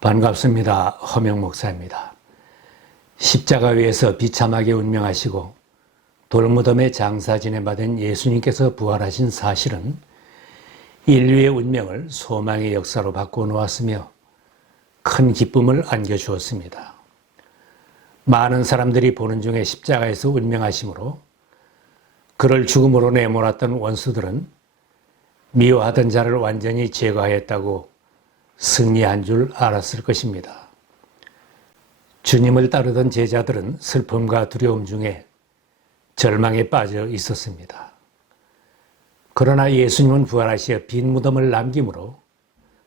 반갑습니다. 허명 목사입니다. 십자가 위에서 비참하게 운명하시고 돌무덤에 장사 지내받은 예수님께서 부활하신 사실은 인류의 운명을 소망의 역사로 바꾸어 놓았으며 큰 기쁨을 안겨주었습니다. 많은 사람들이 보는 중에 십자가에서 운명하심으로 그를 죽음으로 내몰았던 원수들은 미워하던 자를 완전히 제거하였다고 승리한 줄 알았을 것입니다. 주님을 따르던 제자들은 슬픔과 두려움 중에 절망에 빠져 있었습니다. 그러나 예수님은 부활하시어 빈 무덤을 남김으로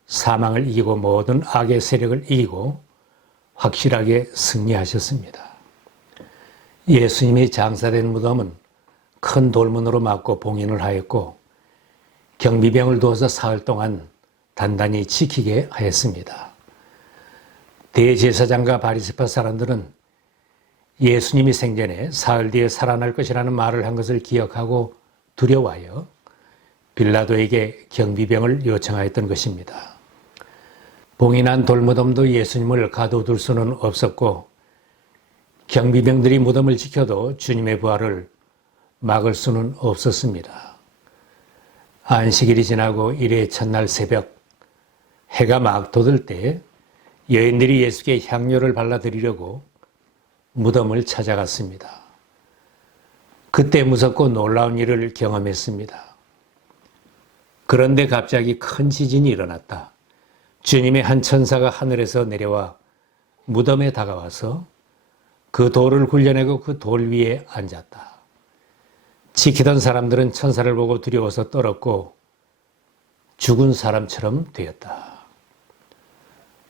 사망을 이기고 모든 악의 세력을 이기고 확실하게 승리하셨습니다. 예수님이 장사된 무덤은 큰 돌문으로 막고 봉인을 하였고 경비병을 두어서 사흘 동안 단단히 지키게 하였습니다. 대제사장과 바리새파 사람들은 예수님이 생전에 사흘 뒤에 살아날 것이라는 말을 한 것을 기억하고 두려워하여 빌라도에게 경비병을 요청하였던 것입니다. 봉인한 돌무덤도 예수님을 가둬둘 수는 없었고 경비병들이 무덤을 지켜도 주님의 부활을 막을 수는 없었습니다. 안식일이 지나고 일의 첫날 새벽 해가 막 돋을 때 여인들이 예수께 향료를 발라드리려고 무덤을 찾아갔습니다. 그때 무섭고 놀라운 일을 경험했습니다. 그런데 갑자기 큰 지진이 일어났다. 주님의 한 천사가 하늘에서 내려와 무덤에 다가와서 그 돌을 굴려내고 그 돌 위에 앉았다. 지키던 사람들은 천사를 보고 두려워서 떨었고 죽은 사람처럼 되었다.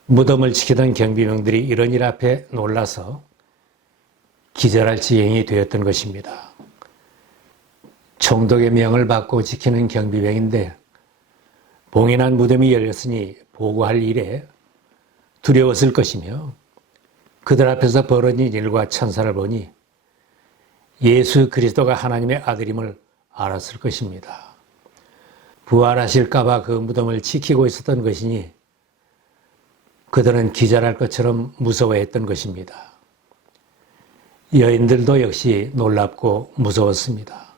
무덤을 지키던 경비병들이 이런 일 앞에 놀라서 기절할 지경이 되었던 것입니다. 총독의 명을 받고 지키는 경비병인데 봉인한 무덤이 열렸으니 보고할 일에 두려웠을 것이며 그들 앞에서 벌어진 일과 천사를 보니 예수 그리스도가 하나님의 아들임을 알았을 것입니다. 부활하실까 봐 그 무덤을 지키고 있었던 것이니 그들은 기절할 것처럼 무서워했던 것입니다. 여인들도 역시 놀랍고 무서웠습니다.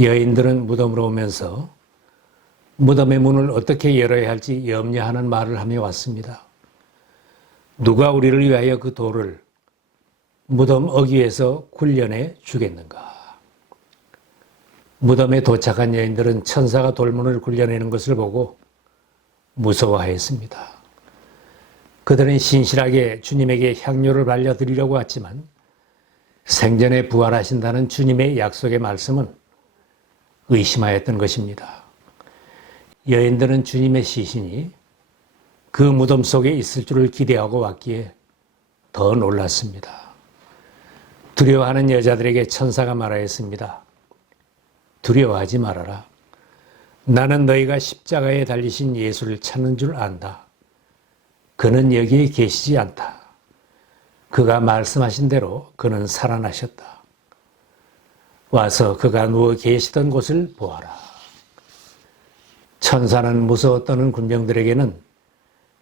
여인들은 무덤으로 오면서 무덤의 문을 어떻게 열어야 할지 염려하는 말을 하며 왔습니다. 누가 우리를 위하여 그 돌을 무덤 어귀에서 굴려내 주겠는가? 무덤에 도착한 여인들은 천사가 돌문을 굴려내는 것을 보고 무서워하였습니다. 그들은 신실하게 주님에게 향료를 발려드리려고 왔지만 생전에 부활하신다는 주님의 약속의 말씀은 의심하였던 것입니다. 여인들은 주님의 시신이 그 무덤 속에 있을 줄을 기대하고 왔기에 더 놀랐습니다. 두려워하는 여자들에게 천사가 말하였습니다. 두려워하지 말아라. 나는 너희가 십자가에 달리신 예수를 찾는 줄 안다. 그는 여기에 계시지 않다. 그가 말씀하신 대로 그는 살아나셨다. 와서 그가 누워 계시던 곳을 보아라. 천사는 무서워 떠는 군병들에게는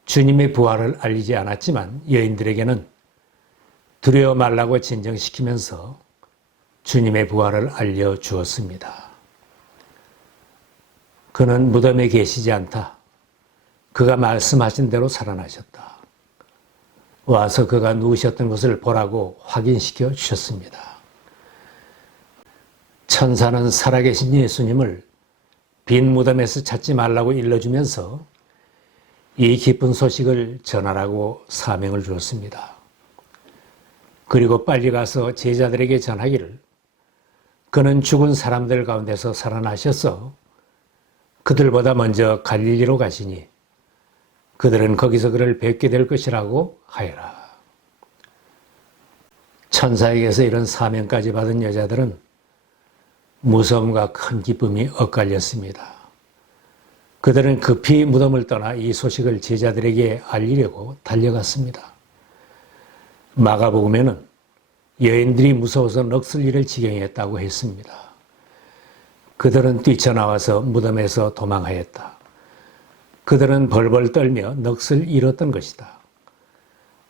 주님의 부활을 알리지 않았지만 여인들에게는 두려워 말라고 진정시키면서 주님의 부활을 알려주었습니다. 그는 무덤에 계시지 않다. 그가 말씀하신 대로 살아나셨다. 와서 그가 누우셨던 것을 보라고 확인시켜 주셨습니다. 천사는 살아계신 예수님을 빈 무덤에서 찾지 말라고 일러주면서 이 기쁜 소식을 전하라고 사명을 주었습니다. 그리고 빨리 가서 제자들에게 전하기를 그는 죽은 사람들 가운데서 살아나셔서 그들보다 먼저 갈릴리로 가시니 그들은 거기서 그를 뵙게 될 것이라고 하여라. 천사에게서 이런 사명까지 받은 여자들은 무서움과 큰 기쁨이 엇갈렸습니다. 그들은 급히 무덤을 떠나 이 소식을 제자들에게 알리려고 달려갔습니다. 마가복음에는 여인들이 무서워서 넋을 잃을 지경이었다고 했습니다. 그들은 뛰쳐나와서 무덤에서 도망하였다. 그들은 벌벌 떨며 넋을 잃었던 것이다.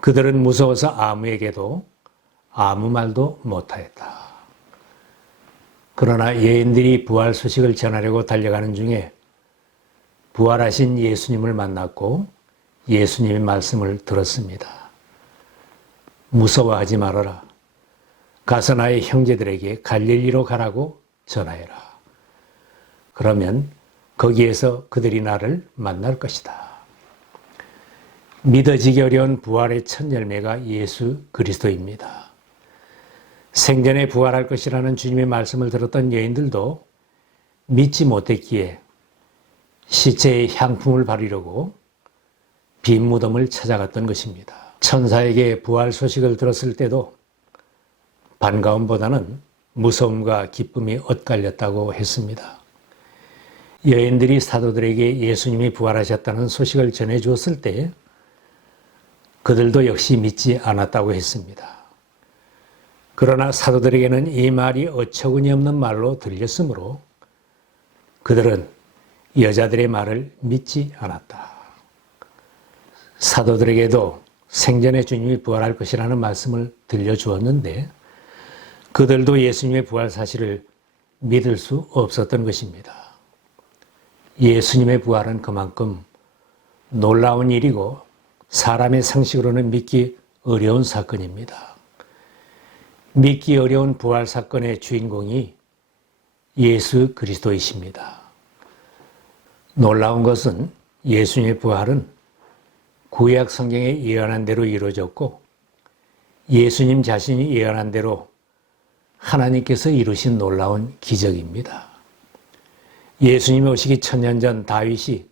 그들은 무서워서 아무에게도 아무 말도 못하였다. 그러나 여인들이 부활 소식을 전하려고 달려가는 중에 부활하신 예수님을 만났고 예수님의 말씀을 들었습니다. 무서워하지 말아라. 가서 나의 형제들에게 갈릴리로 가라고 전하여라. 그러면 거기에서 그들이 나를 만날 것이다. 믿어지기 어려운 부활의 첫 열매가 예수 그리스도입니다. 생전에 부활할 것이라는 주님의 말씀을 들었던 여인들도 믿지 못했기에 시체의 향품을 바르려고 빈 무덤을 찾아갔던 것입니다. 천사에게 부활 소식을 들었을 때도 반가움보다는 무서움과 기쁨이 엇갈렸다고 했습니다. 여인들이 사도들에게 예수님이 부활하셨다는 소식을 전해 주었을 때 그들도 역시 믿지 않았다고 했습니다. 그러나 사도들에게는 이 말이 어처구니 없는 말로 들렸으므로 그들은 여자들의 말을 믿지 않았다. 사도들에게도 생전에 주님이 부활할 것이라는 말씀을 들려주었는데 그들도 예수님의 부활 사실을 믿을 수 없었던 것입니다. 예수님의 부활은 그만큼 놀라운 일이고 사람의 상식으로는 믿기 어려운 사건입니다. 믿기 어려운 부활 사건의 주인공이 예수 그리스도이십니다. 놀라운 것은 예수님의 부활은 구약 성경에 예언한 대로 이루어졌고 예수님 자신이 예언한 대로 하나님께서 이루신 놀라운 기적입니다. 예수님이 오시기 1000년 전 다윗이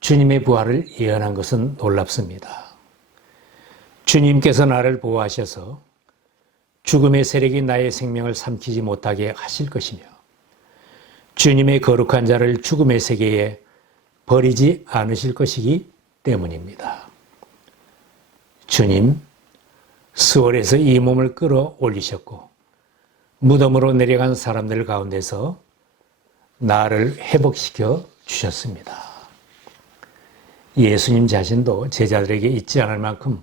주님의 부활을 예언한 것은 놀랍습니다. 주님께서 나를 보호하셔서 죽음의 세력이 나의 생명을 삼키지 못하게 하실 것이며 주님의 거룩한 자를 죽음의 세계에 버리지 않으실 것이기 때문입니다. 주님, 수월에서 이 몸을 끌어올리셨고 무덤으로 내려간 사람들 가운데서 나를 회복시켜 주셨습니다. 예수님 자신도 제자들에게 잊지 않을 만큼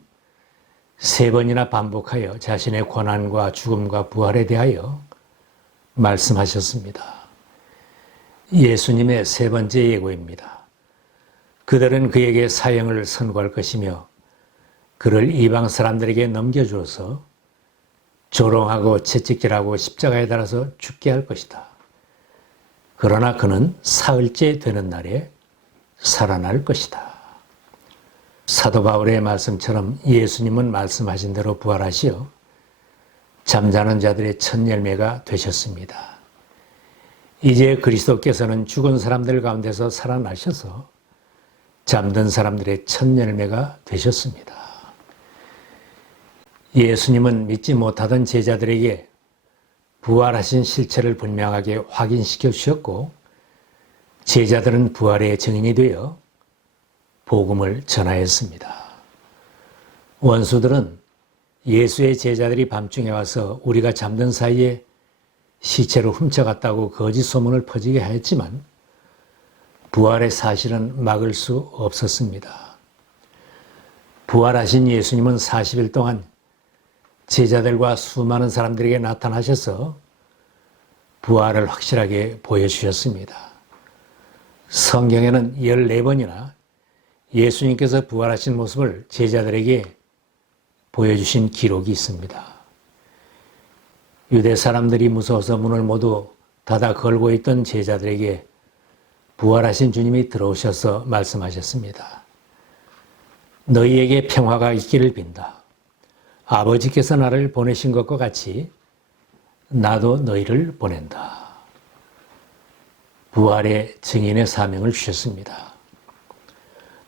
3번이나 반복하여 자신의 고난과 죽음과 부활에 대하여 말씀하셨습니다. 예수님의 3번째 예고입니다. 그들은 그에게 사형을 선고할 것이며 그를 이방 사람들에게 넘겨주어서 조롱하고 채찍질하고 십자가에 달아서 죽게 할 것이다. 그러나 그는 사흘째 되는 날에 살아날 것이다. 사도 바울의 말씀처럼 예수님은 말씀하신 대로 부활하시어 잠자는 자들의 첫 열매가 되셨습니다. 이제 그리스도께서는 죽은 사람들 가운데서 살아나셔서 잠든 사람들의 첫 열매가 되셨습니다. 예수님은 믿지 못하던 제자들에게 부활하신 실체를 분명하게 확인시켜 주셨고 제자들은 부활의 증인이 되어 복음을 전하였습니다. 원수들은 예수의 제자들이 밤중에 와서 우리가 잠든 사이에 시체로 훔쳐갔다고 거짓 소문을 퍼지게 하였지만 부활의 사실은 막을 수 없었습니다. 부활하신 예수님은 40일 동안 제자들과 수많은 사람들에게 나타나셔서 부활을 확실하게 보여주셨습니다. 성경에는 14번이나 예수님께서 부활하신 모습을 제자들에게 보여주신 기록이 있습니다. 유대 사람들이 무서워서 문을 모두 닫아 걸고 있던 제자들에게 부활하신 주님이 들어오셔서 말씀하셨습니다. 너희에게 평화가 있기를 빈다. 아버지께서 나를 보내신 것과 같이 나도 너희를 보낸다. 부활의 증인의 사명을 주셨습니다.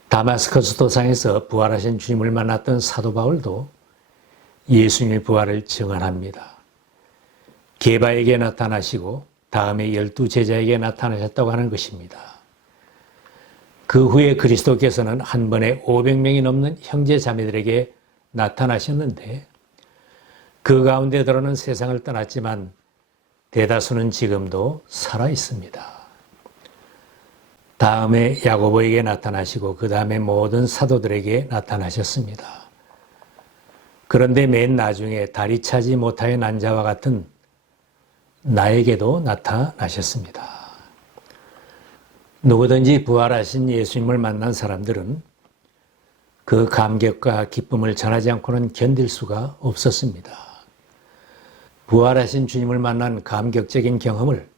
다마스커스 도상에서 부활하신 주님을 만났던 사도 바울도 예수님의 부활을 증언합니다. 게바에게 나타나시고 다음에 12제자에게 나타나셨다고 하는 것입니다. 그 후에 그리스도께서는 한 번에 500명이 넘는 형제 자매들에게 나타나셨는데 그 가운데들어는 세상을 떠났지만 대다수는 지금도 살아 있습니다. 다음에 야고보에게 나타나시고 그 다음에 모든 사도들에게 나타나셨습니다. 그런데 맨 나중에 다리 차지 못하여 난 자와 같은 나에게도 나타나셨습니다. 누구든지 부활하신 예수님을 만난 사람들은 그 감격과 기쁨을 전하지 않고는 견딜 수가 없었습니다. 부활하신 주님을 만난 감격적인 경험을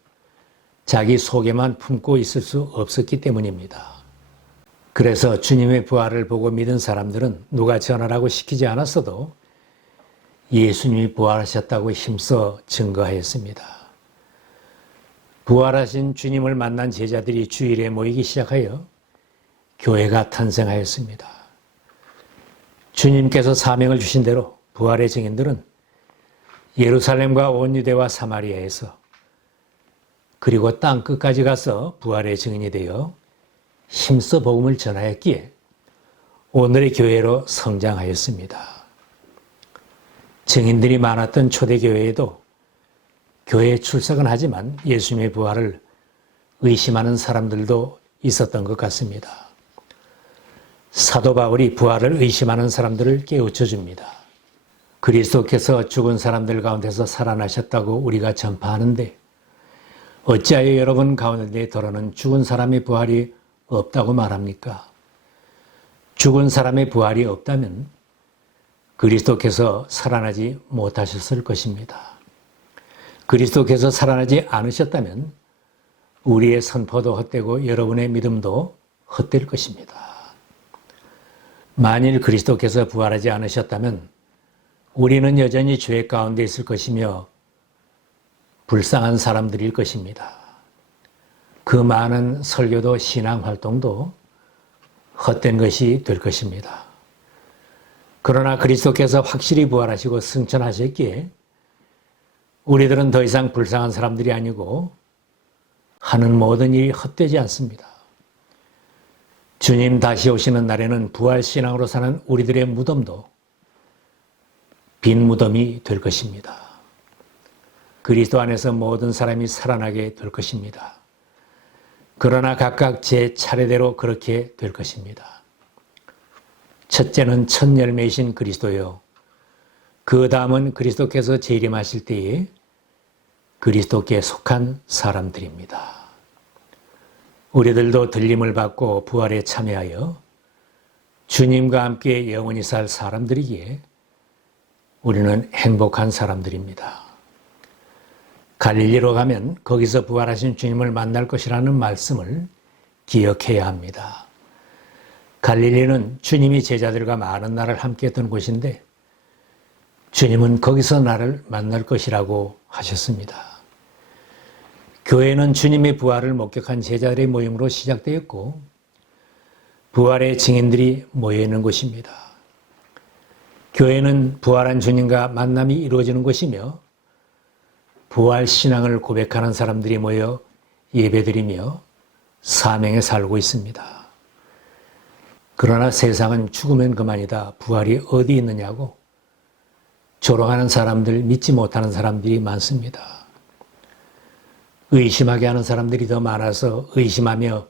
자기 속에만 품고 있을 수 없었기 때문입니다. 그래서 주님의 부활을 보고 믿은 사람들은 누가 전하라고 시키지 않았어도 예수님이 부활하셨다고 힘써 증거하였습니다. 부활하신 주님을 만난 제자들이 주일에 모이기 시작하여 교회가 탄생하였습니다. 주님께서 사명을 주신 대로 부활의 증인들은 예루살렘과 온 유대와 사마리아에서 그리고 땅 끝까지 가서 부활의 증인이 되어 힘써 복음을 전하였기에 오늘의 교회로 성장하였습니다. 증인들이 많았던 초대교회에도 교회에 출석은 하지만 예수님의 부활을 의심하는 사람들도 있었던 것 같습니다. 사도 바울이 부활을 의심하는 사람들을 깨우쳐 줍니다. 그리스도께서 죽은 사람들 가운데서 살아나셨다고 우리가 전파하는데 어찌하여 여러분 가운데 더러는 죽은 사람의 부활이 없다고 말합니까? 죽은 사람의 부활이 없다면 그리스도께서 살아나지 못하셨을 것입니다. 그리스도께서 살아나지 않으셨다면 우리의 선포도 헛되고 여러분의 믿음도 헛될 것입니다. 만일 그리스도께서 부활하지 않으셨다면 우리는 여전히 죄 가운데 있을 것이며 불쌍한 사람들일 것입니다. 그 많은 설교도 신앙활동도 헛된 것이 될 것입니다. 그러나 그리스도께서 확실히 부활하시고 승천하셨기에 우리들은 더 이상 불쌍한 사람들이 아니고 하는 모든 일이 헛되지 않습니다. 주님 다시 오시는 날에는 부활신앙으로 사는 우리들의 무덤도 빈 무덤이 될 것입니다. 그리스도 안에서 모든 사람이 살아나게 될 것입니다. 그러나 각각 제 차례대로 그렇게 될 것입니다. 첫째는 첫 열매이신 그리스도요. 그 다음은 그리스도께서 재림하실 때에 그리스도께 속한 사람들입니다. 우리들도 들림을 받고 부활에 참여하여 주님과 함께 영원히 살 사람들이기에 우리는 행복한 사람들입니다. 갈릴리로 가면 거기서 부활하신 주님을 만날 것이라는 말씀을 기억해야 합니다. 갈릴리는 주님이 제자들과 많은 날을 함께 했던 곳인데 주님은 거기서 나를 만날 것이라고 하셨습니다. 교회는 주님의 부활을 목격한 제자들의 모임으로 시작되었고 부활의 증인들이 모여있는 곳입니다. 교회는 부활한 주님과 만남이 이루어지는 곳이며 부활 신앙을 고백하는 사람들이 모여 예배드리며 사명에 살고 있습니다. 그러나 세상은 죽으면 그만이다. 부활이 어디 있느냐고 조롱하는 사람들, 믿지 못하는 사람들이 많습니다. 의심하게 하는 사람들이 더 많아서 의심하며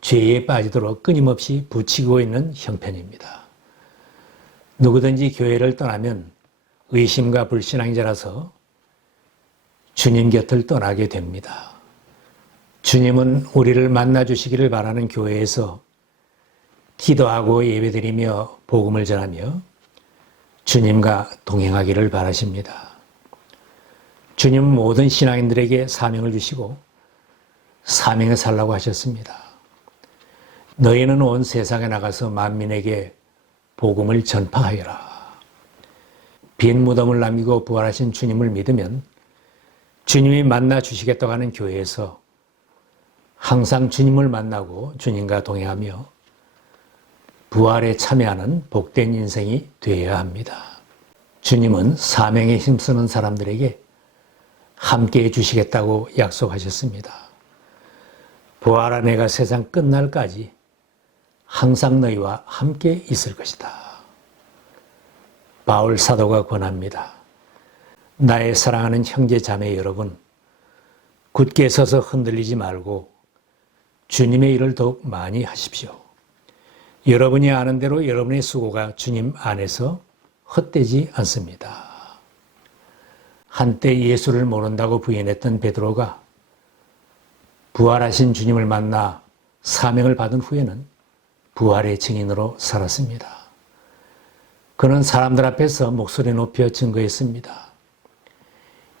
죄에 빠지도록 끊임없이 부추기고 있는 형편입니다. 누구든지 교회를 떠나면 의심과 불신앙이 자라서 주님 곁을 떠나게 됩니다. 주님은 우리를 만나주시기를 바라는 교회에서 기도하고 예배드리며 복음을 전하며 주님과 동행하기를 바라십니다. 주님은 모든 신앙인들에게 사명을 주시고 사명에 살라고 하셨습니다. 너희는 온 세상에 나가서 만민에게 복음을 전파하여라. 빈 무덤을 남기고 부활하신 주님을 믿으면 주님이 만나 주시겠다고 하는 교회에서 항상 주님을 만나고 주님과 동행하며 부활에 참여하는 복된 인생이 되어야 합니다. 주님은 사명에 힘쓰는 사람들에게 함께해 주시겠다고 약속하셨습니다. 부활한 내가 세상 끝날까지 항상 너희와 함께 있을 것이다. 바울 사도가 권합니다. 나의 사랑하는 형제 자매 여러분, 굳게 서서 흔들리지 말고 주님의 일을 더욱 많이 하십시오. 여러분이 아는 대로 여러분의 수고가 주님 안에서 헛되지 않습니다. 한때 예수를 모른다고 부인했던 베드로가 부활하신 주님을 만나 사명을 받은 후에는 부활의 증인으로 살았습니다. 그는 사람들 앞에서 목소리 높여 증거했습니다.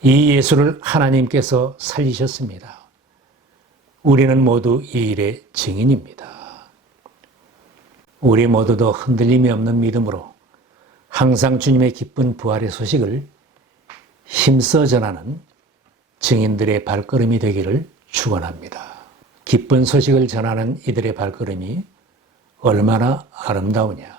이 예수를 하나님께서 살리셨습니다. 우리는 모두 이 일의 증인입니다. 우리 모두도 흔들림이 없는 믿음으로 항상 주님의 기쁜 부활의 소식을 힘써 전하는 증인들의 발걸음이 되기를 축원합니다. 기쁜 소식을 전하는 이들의 발걸음이 얼마나 아름다우냐.